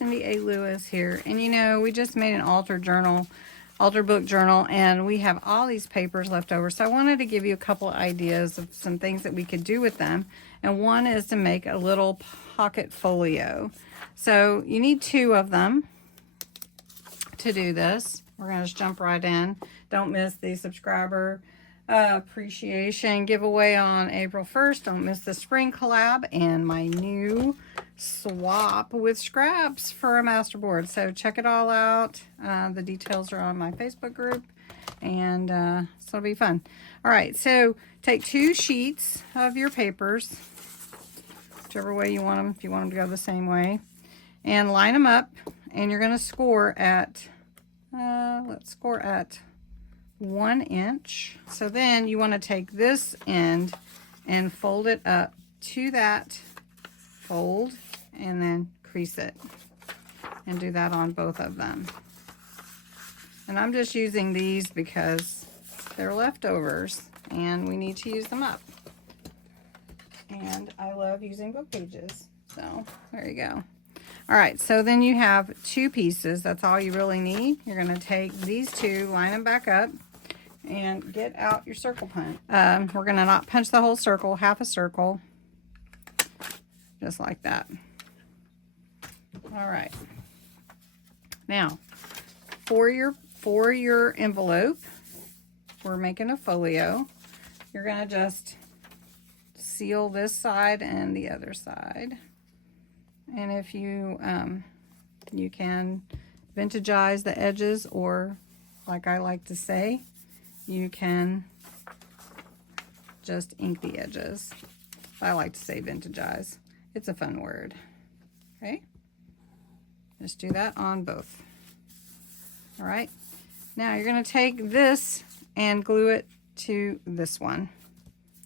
Cindy A. Lewis here. And you know, we just made an altered book journal, and we have all these papers left over. So I wanted to give you a couple ideas of some things that we could do with them. And one is to make a little pocket folio. So you need 2 of them to do this. We're going to just jump right in. Don't miss the subscriber appreciation giveaway on April 1st. Don't miss the spring collab and my new swap with scraps for a masterboard. So check it all out. The details are on my Facebook group, and so it'll be fun. All right, so take 2 sheets of your papers, whichever way you want them, if you want them to go the same way, and line them up, and you're going to score at let's score at 1 inch. So then you want to take this end and fold it up to that fold, and then crease it, and do that on both of them. And I'm just using these because they're leftovers and we need to use them up, and I love using book pages. So there you go. All right, so then you have 2 pieces. That's all you really need. You're going to take these 2, line them back up, and get out your circle punch. We're going to not punch the whole circle, half a circle, just like that. All right. Now, for your envelope, we're making a folio. You're going to just seal this side and the other side. And if you you can vintagize the edges, or like I like to say, you can just ink the edges. I like to say vintagize. It's a fun word. Okay, just do that on both. All right, now you're going to take this and glue it to this one,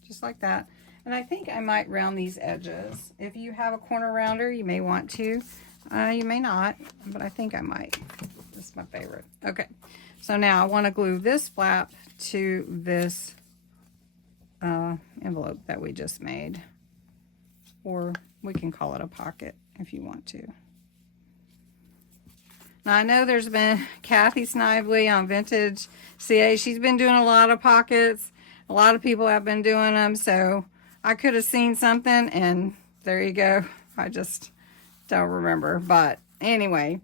just like that. And I think I might round these edges. If you have a corner rounder, you may want to. You may not, but I think I might. This is my favorite. Okay, so now I want to glue this flap to this envelope that we just made. Or we can call it a pocket if you want to. Now I know there's been Kathy Snively on Vintage CA. She's been doing a lot of pockets. A lot of people have been doing them, so I could have seen something, and there you go. I just don't remember. But anyway,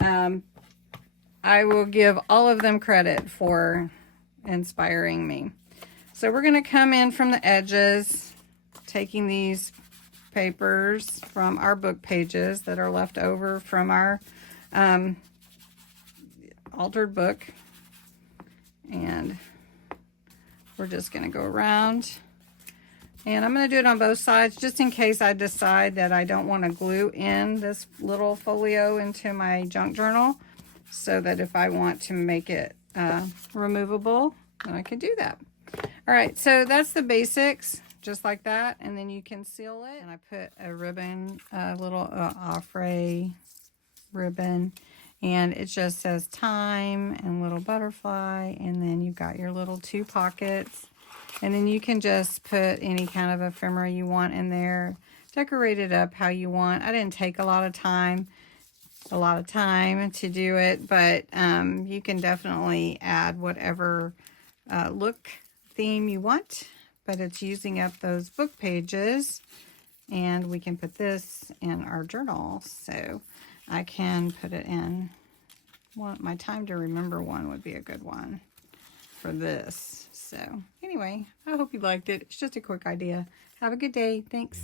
I will give all of them credit for inspiring me. So we're going to come in from the edges, taking these papers from our book pages that are left over from our altered book. And we're just going to go around. And I'm going to do it on both sides, just in case I decide that I don't want to glue in this little folio into my junk journal, so that if I want to make it removable, then I can do that. All right, so that's the basics, just like that. And then you can seal it. And I put a ribbon, a little offray ribbon, and it just says time and little butterfly. And then you've got your little 2 pockets. And then you can just put any kind of ephemera you want in there. Decorate it up how you want. I didn't take a lot of time to do it, but you can definitely add whatever look theme you want. But it's using up those book pages, and we can put this in our journal. So I can put it in. My time to remember one would be a good one for this. So anyway, I hope you liked it. It's just a quick idea. Have a good day. Thanks.